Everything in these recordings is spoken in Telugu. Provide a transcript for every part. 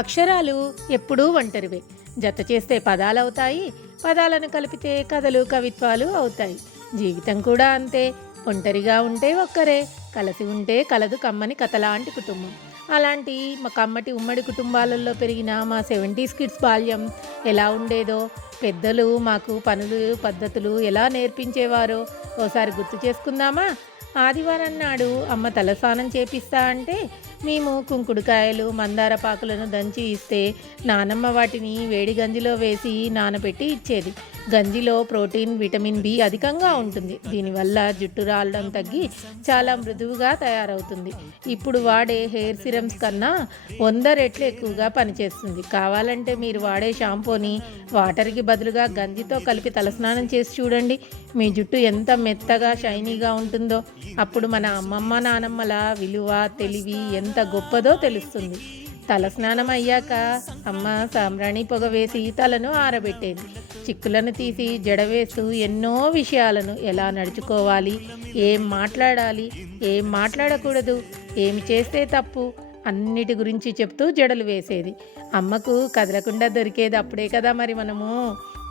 అక్షరాలు ఎప్పుడూ ఒంటరివే. జత చేస్తే పదాలవుతాయి, పదాలను కలిపితే కథలు కవిత్వాలు అవుతాయి. జీవితం కూడా అంతే. ఒంటరిగా ఉంటే ఒక్కరే, కలిసి ఉంటే కలదు కమ్మని కథలాంటి కుటుంబం. అలాంటి మా కమ్మటి ఉమ్మడి కుటుంబాలలో పెరిగిన మా 70s కిడ్స్ బాల్యం ఎలా ఉండేదో, పెద్దలు మాకు పనులు పద్ధతులు ఎలా నేర్పించేవారో ఓసారి గుర్తు చేసుకుందామా? ఆదివారం నాడు అమ్మ తలస్నానం చేపిస్తా అంటే మేము కుంకుడుకాయలు మందార పాకులను దంచి ఇస్తే నానమ్మ వాటిని వేడి గంజిలో వేసి నానబెట్టి ఇచ్చేది. గంజిలో ప్రోటీన్, విటమిన్ బి అధికంగా ఉంటుంది. దీనివల్ల జుట్టు రాలడం తగ్గి చాలా మృదువుగా తయారవుతుంది. ఇప్పుడు వాడే హెయిర్ సిరమ్స్ కన్నా 100 రెట్లు ఎక్కువగా పనిచేస్తుంది. కావాలంటే మీరు వాడే షాంపూని వాటర్కి బదులుగా గంజితో కలిపి తలస్నానం చేసి చూడండి. మీ జుట్టు ఎంత మెత్తగా షైనీగా ఉంటుందో. అప్పుడు మన అమ్మమ్మ నానమ్మల విలువ, తెలివి ఎంత గొప్పదో తెలుస్తుంది. తలస్నానం అయ్యాక అమ్మ సాంబ్రాణి పొగ వేసి తలను ఆరబెట్టేది. చిక్కులను తీసి జడవేస్తూ ఎన్నో విషయాలను, ఎలా నడుచుకోవాలి, ఏం మాట్లాడాలి, ఏం మాట్లాడకూడదు, ఏమి చేస్తే తప్పు, అన్నిటి గురించి చెప్తూ జడలు వేసేది. అమ్మకు కదలకుండా దొరికేది అప్పుడే కదా. మరి మనము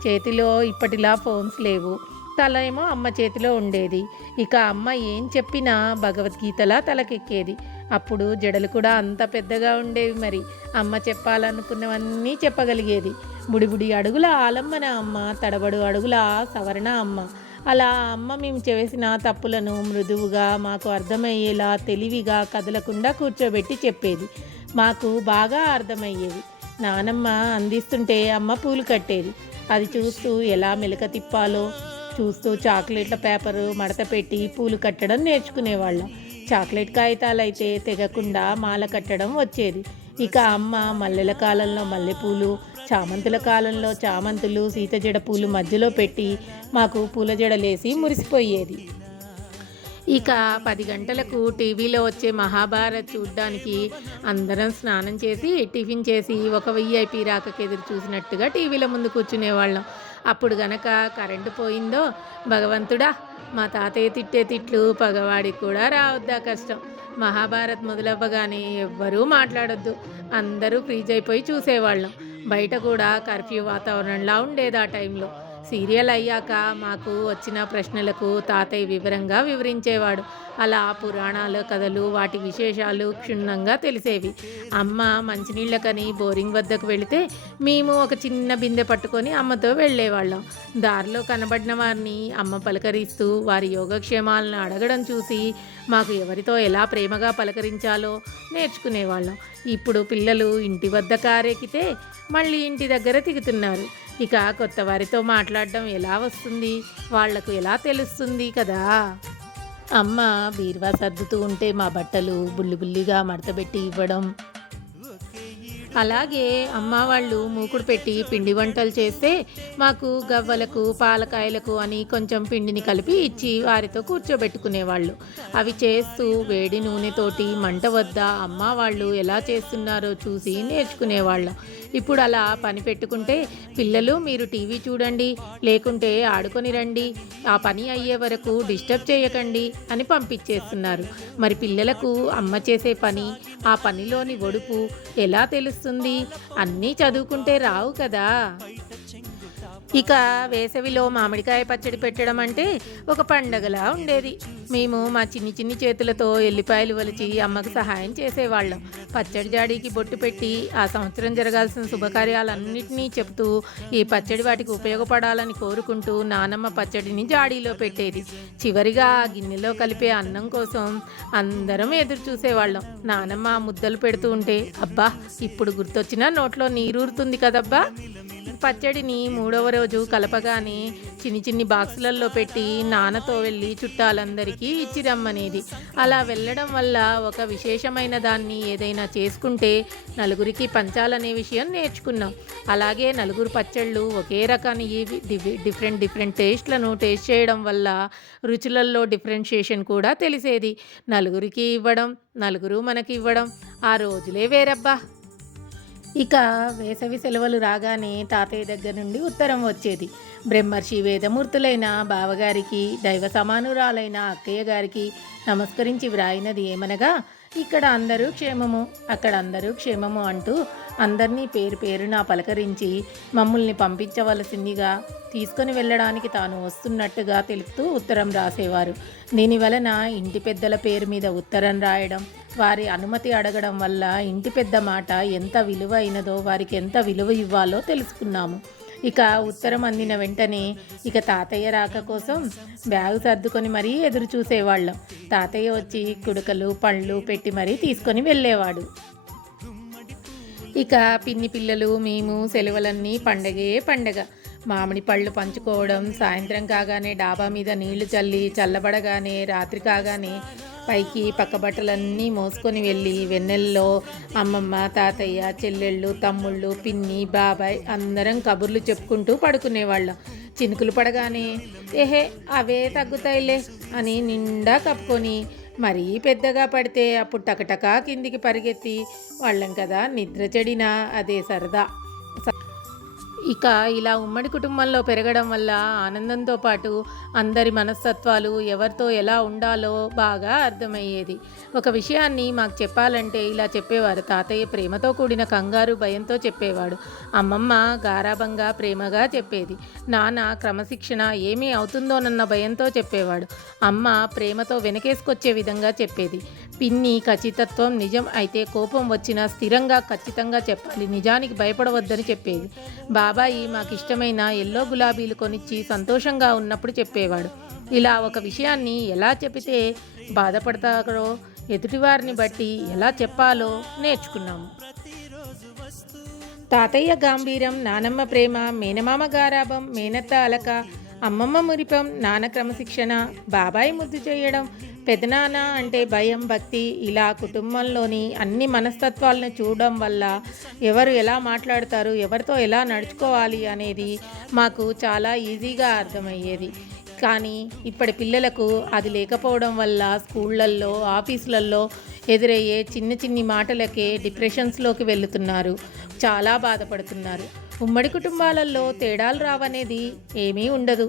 చేతిలో ఇప్పటిలా ఫోన్స్ లేవు. తల ఏమో అమ్మ చేతిలో ఉండేది. ఇక అమ్మ ఏం చెప్పినా భగవద్గీతలా తలకెక్కేది. అప్పుడు జడలు కూడా అంత పెద్దగా ఉండేవి. మరి అమ్మ చెప్పాలనుకున్నవన్నీ చెప్పగలిగేది. బుడిబుడి అడుగుల ఆలంబన అమ్మ, తడబడు అడుగుల సవరణ అమ్మ. అలా అమ్మ మేము చేసిన తప్పులను మృదువుగా, మాకు అర్థమయ్యేలా తెలివిగా కదలకుండా కూర్చోబెట్టి చెప్పేది. మాకు బాగా అర్థమయ్యేది. నానమ్మ అందిస్తుంటే అమ్మ పూలు కట్టేది. అది చూస్తూ ఎలా మెలక తిప్పాలో చూస్తూ చాక్లెట్ల పేపరు మడత పెట్టి పూలు కట్టడం నేర్చుకునేవాళ్ళం. చాక్లెట్ కాగితాలైతే తెగకుండా మాల కట్టడం వచ్చేది. ఇక అమ్మ మల్లెల కాలంలో మల్లెపూలు, చామంతుల కాలంలో చామంతులు, సీతజడ పూలు మధ్యలో పెట్టి మాకు పూల జడలేసి మురిసిపోయేది. ఇక 10 గంటలకు టీవీలో వచ్చే మహాభారత్ చూడ్డానికి అందరం స్నానం చేసి టిఫిన్ చేసి ఒక VIP రాకకి ఎదురు చూసినట్టుగా టీవీల ముందు కూర్చునేవాళ్ళం. అప్పుడు గనక కరెంటు పోయిందో, భగవంతుడా, మా తాతయ్య తిట్టే తిట్లు పగవాడికి కూడా రావద్దా కష్టం. మహాభారత్ మొదలవ్వగానే ఎవ్వరూ మాట్లాడొద్దు, అందరూ ఫ్రీజ్ అయిపోయి చూసేవాళ్ళం. బయట కూడా కర్ఫ్యూ వాతావరణంలా ఉండేది ఆ టైంలో. సీరియల్ అయ్యాక మాకు వచ్చిన ప్రశ్నలకు తాతయ్య వివరంగా వివరించేవాడు. అలా పురాణాలు, కథలు, వాటి విశేషాలు క్షుణ్ణంగా తెలిసేవి. అమ్మ మంచినీళ్ళకని బోరింగ్ వద్దకు వెళితే మేము ఒక చిన్న బిందె పట్టుకొని అమ్మతో వెళ్ళేవాళ్ళం. దారిలో కనబడిన వారిని అమ్మ పలకరిస్తూ వారి యోగక్షేమాలను అడగడం చూసి మాకు ఎవరితో ఎలా ప్రేమగా పలకరించాలో నేర్చుకునేవాళ్ళం. ఇప్పుడు పిల్లలు ఇంటి వద్ద కారెక్కితే మళ్ళీ ఇంటి దగ్గర దిగుతున్నారు. ఇక కొత్త వారితో మాట్లాడడం ఎలా వస్తుంది, వాళ్లకు ఎలా తెలుస్తుంది కదా. అమ్మ బీరువా సర్దుతూ ఉంటే మా బట్టలు బుల్లి బుల్లిగా మడతబెట్టి ఇవ్వడం, అలాగే అమ్మ వాళ్ళు మూకుడు పెట్టి పిండి వంటలు చేస్తే మాకు గవ్వలకు, పాలకాయలకు అని కొంచెం పిండిని కలిపి ఇచ్చి వారితో కూర్చోబెట్టుకునేవాళ్ళు. అవి చేస్తూ వేడి నూనెతోటి మంట వద్ద అమ్మ వాళ్ళు ఎలా చేస్తున్నారో చూసి నేర్చుకునేవాళ్ళం. ఇప్పుడు అలా పని పెట్టుకుంటే పిల్లలు మీరు టీవీ చూడండి, లేకుంటే ఆడుకొని రండి, ఆ పని అయ్యే వరకు డిస్టర్బ్ చేయకండి అని పంపించేస్తున్నారు. మరి పిల్లలకు అమ్మ చేసే పని, ఆ పనిలోని ఒడుపు ఎలా తెలుస్తుంది? అన్నీ చదువుకుంటే రావు కదా. ఇక వేసవిలో మామిడికాయ పచ్చడి పెట్టడం అంటే ఒక పండగలా ఉండేది. మేము మా చిన్ని చిన్ని చేతులతో ఎల్లిపాయలు వలిచి అమ్మకు సహాయం చేసేవాళ్ళం. పచ్చడి జాడీకి బొట్టు పెట్టి ఆ సంవత్సరం జరగాల్సిన శుభకార్యాలన్నింటినీ చెబుతూ ఈ పచ్చడి వాటికి ఉపయోగపడాలని కోరుకుంటూ నానమ్మ పచ్చడిని జాడీలో పెట్టేది. చివరిగా ఆ గిన్నెలో కలిపే అన్నం కోసం అందరం ఎదురు చూసేవాళ్ళం. నానమ్మ ముద్దలు పెడుతూ ఉంటే అబ్బా, ఇప్పుడు గుర్తొచ్చినా నోట్లో నీరూరుతుంది కదబ్బా. పచ్చడిని 3వ రోజు కలపగానే చిన్ని చిన్ని బాక్సులలో పెట్టి నాన్నతో వెళ్ళి చుట్టాలందరికీ ఇచ్చి రమ్మనేది. అలా వెళ్ళడం వల్ల ఒక విశేషమైన దాన్ని ఏదైనా చేసుకుంటే నలుగురికి పంచాలనే విషయం నేర్చుకున్నాం. అలాగే నలుగురు పచ్చళ్ళు ఒకే రకాన్ని డిఫరెంట్ టేస్ట్లను టేస్ట్ చేయడం వల్ల రుచులలో డిఫరెన్షియేషన్ కూడా తెలిసేది. నలుగురికి ఇవ్వడం, నలుగురు మనకి ఇవ్వడం, ఆ రోజులే వేరబ్బా. ఇక వేసవి సెలవులు రాగానే తాతయ్య దగ్గర నుండి ఉత్తరం వచ్చేది. బ్రహ్మర్షి వేదమూర్తులైన బావగారికి, దైవ సమానురాలైన అక్కయ్య గారికి నమస్కరించి వ్రాయినది ఏమనగా, ఇక్కడ అందరూ క్షేమము, అక్కడ అందరూ క్షేమము అంటూ అందరినీ పేరు పేరున పలకరించి మమ్మల్ని పంపించవలసిందిగా తీసుకొని వెళ్ళడానికి తాను వస్తున్నట్టుగా తెలుపుతూ ఉత్తరం రాసేవారు. దీనివలన ఇంటి పెద్దల పేరు మీద ఉత్తరం రాయడం, వారి అనుమతి అడగడం వల్ల ఇంటి పెద్ద మాట ఎంత విలువైనదో, వారికి ఎంత విలువ ఇవ్వాలో తెలుసుకున్నాము. ఇక ఉత్తరం అందిన వెంటనే ఇక తాతయ్య రాక కోసం బ్యాగు సర్దుకొని మరీ ఎదురు చూసేవాళ్ళం. తాతయ్య వచ్చి కుడుకలు పళ్ళు పెట్టి మరీ తీసుకొని వెళ్ళేవాడు. ఇక పిన్ని పిల్లలు మేము సెలవులన్నీ పండగే పండగ. మామిడి పళ్ళు పంచుకోవడం, సాయంత్రం కాగానే డాబా మీద నీళ్లు చల్లి చల్లబడగానే రాత్రి కాగానే పైకి పక్క బట్టలన్నీ మోసుకొని వెళ్ళి వెన్నెల్లో అమ్మమ్మ, తాతయ్య, చెల్లెళ్ళు, తమ్ముళ్ళు, పిన్ని, బాబాయ్ అందరం కబుర్లు చెప్పుకుంటూ పడుకునేవాళ్ళం. చినుకులు పడగానే ఏహే అవే తగ్గుతాయిలే అని నిండా కప్పుకొని, మరీ పెద్దగా పడితే అప్పుడు టకటకా కిందికి పరిగెత్తి వాళ్ళం కదా. నిద్ర చెడినా అదే సరదా. ఇక ఇలా ఉమ్మడి కుటుంబంలో పెరగడం వల్ల ఆనందంతో పాటు అందరి మనస్తత్వాలు ఎవరితో ఎలా ఉండాలో బాగా అర్థమయ్యేది. ఒక విషయాన్ని మాకు చెప్పాలంటే ఇలా చెప్పేవారు. తాతయ్య ప్రేమతో కూడిన కంగారు భయంతో చెప్పేవాడు. అమ్మమ్మ గారాబంగా ప్రేమగా చెప్పేది. నాన్న క్రమశిక్షణ ఏమీ అవుతుందోనన్న భయంతో చెప్పేవాడు. అమ్మ ప్రేమతో వెనకేసుకొచ్చే విధంగా చెప్పేది. పిన్ని ఖచ్చితత్వం, నిజం అయితే కోపం వచ్చినా స్థిరంగా ఖచ్చితంగా చెప్పాలి, నిజానికి భయపడవద్దని చెప్పేది. బాబాయి మాకు ఇష్టమైన ఎల్లో గులాబీలు కొనిచ్చి సంతోషంగా ఉన్నప్పుడు చెప్పేవాడు. ఇలా ఒక విషయాన్ని ఎలా చెబితే బాధపడతారో, ఎదుటివారిని బట్టి ఎలా చెప్పాలో నేర్చుకున్నాము. తాతయ్య గాంభీరం, నానమ్మ ప్రేమ, మేనమామ గారాబం, మేనత్త అలక, అమ్మమ్మ మురిపం, నాన్న క్రమశిక్షణ, బాబాయి ముద్దు చేయడం, పెదనాన్న అంటే భయం, భక్తి, ఇలా కుటుంబంలోని అన్ని మనస్తత్వాలను చూడడం వల్ల ఎవరు ఎలా మాట్లాడతారు, ఎవరితో ఎలా నడుచుకోవాలి అనేది మాకు చాలా ఈజీగా అర్థమయ్యేది. కానీ ఇప్పటి పిల్లలకు అది లేకపోవడం వల్ల స్కూళ్ళల్లో, ఆఫీసులలో ఎదురయ్యే చిన్న చిన్ని మాటలకే డిప్రెషన్స్లోకి వెళుతున్నారు, చాలా బాధపడుతున్నారు. ఉమ్మడి కుటుంబాలలో తేడాలు రావనేది ఏమీ ఉండదు.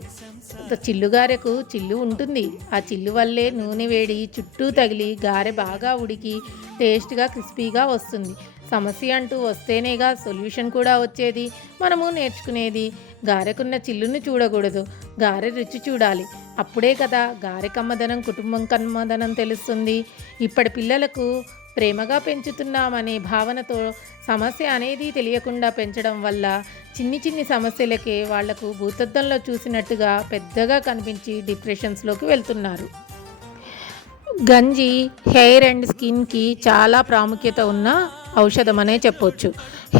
చిల్లుగారెకు చిల్లు ఉంటుంది. ఆ చిల్లు వల్లే నూనె వేడి చుట్టూ తగిలి గారె బాగా ఉడికి టేస్ట్గా క్రిస్పీగా వస్తుంది. సమస్య అంటూ వస్తేనేగా సొల్యూషన్ కూడా వచ్చేది, మనము నేర్చుకునేది. గారెకున్న చిల్లుని చూడకూడదు, గారె రుచి చూడాలి. అప్పుడే కదా గారె కమ్మదనం, కుటుంబం కమ్మదనం తెలుస్తుంది. ఇప్పటి పిల్లలకు ప్రేమగా పెంచుతున్నామనే భావనతో సమస్య అనేది తెలియకుండా పెంచడం వల్ల చిన్ని చిన్ని సమస్యలకే వాళ్లకు భూతద్దంలో చూసినట్టుగా పెద్దగా కనిపించి డిప్రెషన్స్లోకి వెళ్తున్నారు. గంజి హెయిర్ అండ్ స్కిన్కి చాలా ప్రాముఖ్యత ఉన్న ఔషధం అనే చెప్పొచ్చు.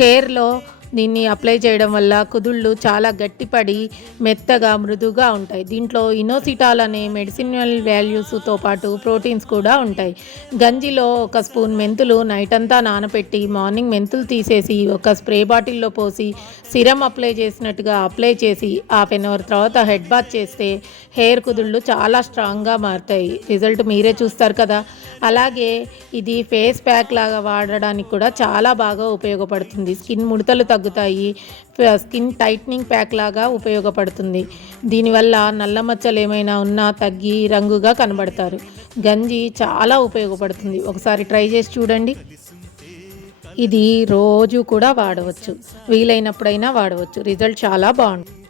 హెయిర్లో దీన్ని అప్లై చేయడం వల్ల కుదుళ్ళు చాలా గట్టిపడి మెత్తగా మృదుగా ఉంటాయి. దీంట్లో ఇనోసిటాల్ అనే మెడిసినల్ వాల్యూస్తో పాటు ప్రోటీన్స్ కూడా ఉంటాయి. గంజిలో ఒక స్పూన్ మెంతులు నైట్ అంతా నానబెట్టి మార్నింగ్ మెంతులు తీసేసి ఒక స్ప్రే బాటిల్లో పోసి సిరం అప్లై చేసినట్టుగా అప్లై చేసి హాఫ్ అన్ అవర్ తర్వాత హెడ్ బాత్ చేస్తే హెయిర్ కుదుళ్ళు చాలా స్ట్రాంగ్గా మారుతాయి. రిజల్ట్ మీరే చూస్తారు కదా. అలాగే ఇది ఫేస్ ప్యాక్ లాగా వాడడానికి కూడా చాలా బాగా ఉపయోగపడుతుంది. స్కిన్ ముడతలు తగ్గుతాయి. స్కిన్ టైట్నింగ్ ప్యాక్ లాగా ఉపయోగపడుతుంది. దీనివల్ల నల్ల మచ్చలు ఏమైనా ఉన్నా తగ్గి రంగుగా కనబడతారు. గంజి చాలా ఉపయోగపడుతుంది, ఒకసారి ట్రై చేసి చూడండి. ఇది రోజు కూడా వాడవచ్చు, వీలైనప్పుడైనా వాడవచ్చు. రిజల్ట్ చాలా బాగుంటుంది.